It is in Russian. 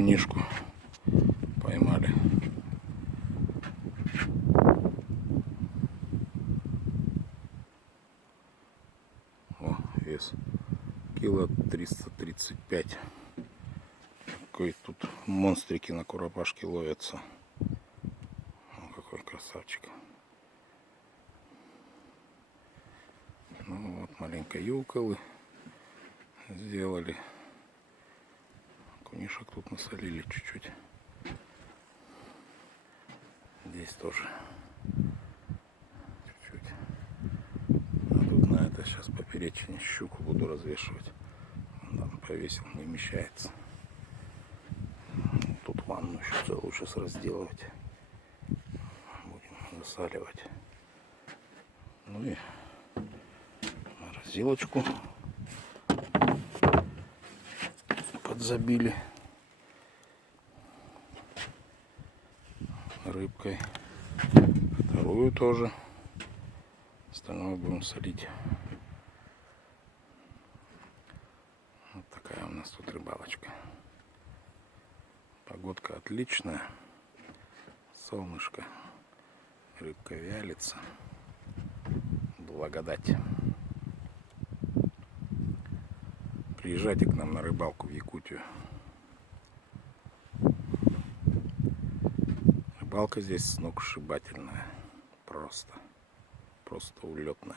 окунишку поймали. О, вес кило 335. Какой тут монстрики на куропашке ловятся. О, какой красавчик. Ну вот, маленько юколы сделали. Окунишек тут насолили чуть-чуть. Здесь тоже чуть-чуть. А тут на это сейчас поперечине щуку буду развешивать. Там повесил, не вмещается. Тут ванну еще целую сейчас разделывать. Будем засаливать. Ну и морозилочку подзабили рыбкой. Вторую тоже. Остальное будем солить. Вот такая у нас тут рыбалочка. Погодка отличная. Солнышко. Рыбка вялится. Благодать. Приезжайте к нам на рыбалку в Якутию. Рыбалка здесь сногсшибательная. Просто улетная.